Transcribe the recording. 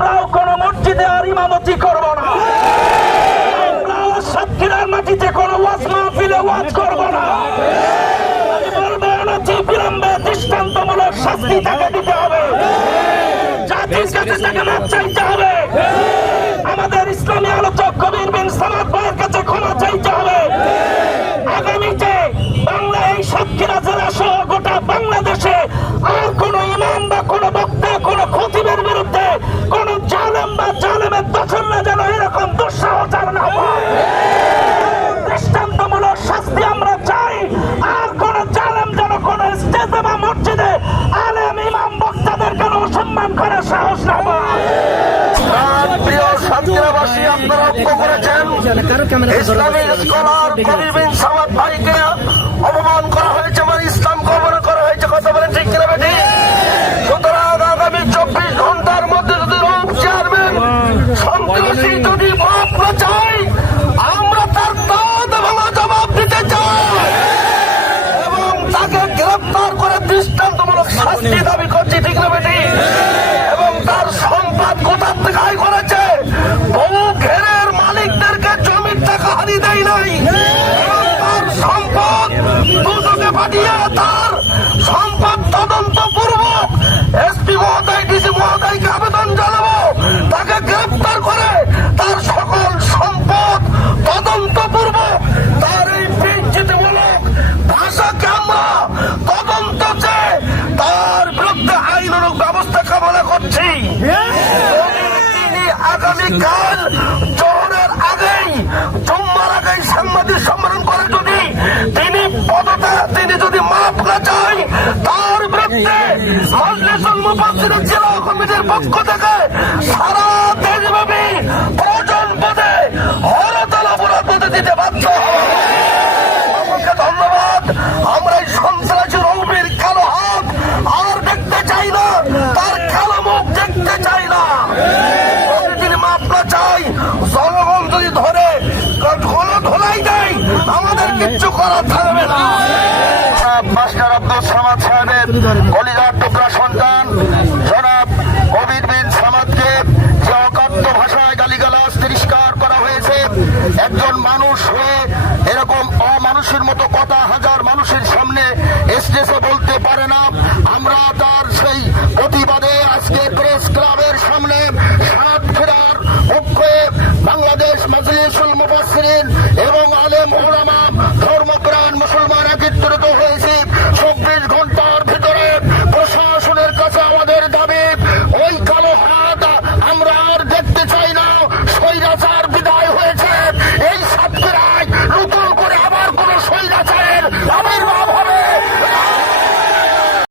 আমরাও কোন মসজিদে আর ইমামতি করব না। আমরাও সাতক্ষীরার মাটিতে কোন ওয়াজ মাহফিলে ওয়াজ করব না। দৃষ্টান্তমূলক শাস্তি তাকে দিতে হবে। জাতির কাছে তাকে মাপ চাইতে করেছেন ইসলামী স্কলার বিন সামাদ ভাইকে পাঠিয়ে তার সম্পদ তদন্ত পূর্বক এসপি মহোদয় ডিসি মহোদয়কে আবেদন জানাব। তাকে গ্রেফতার করে তার সকল সম্পদ তদন্ত পূর্বক তার এই বিচ্ছিতিমূলক ভাষাকে আমরা তদন্ত চেয়ে তার বিরুদ্ধে আইনানুক ব্যবস্থা কামনা করছি। আগামীকাল মজলিসুল মুফাসসিরিন জেলা কমিটির পক্ষ থেকে সারা দেশব্যাপী প্রয়োজন পদে হরতাল পদে দিতে বাধ্য। আমাকে ধন্যবাদ আমরা এই সন্ত্রাসী রৌবির কালো হাত আর দেখতে চাই না তার কালো মুখ দেখতে চাই না যদি তিনি মাপ না চাই জনগণ যদি ধরে ধোলাই দেয় আমাদের কিচ্ছু করার থাকবে না মাস্টার আব্দুল সামাদ সাহেবের কলিজার টুকরা সন্তান, জনাব কবির বিন সামাদকে যে অকাত্য ভাষায় গালিগালাজ তিরস্কার করা হয়েছে, একজন মানুষ হয়ে এরকম অমানুষের মতো কথা হাজার মানুষের সামনে স্টেজে বলতে পারে না। আমরা তার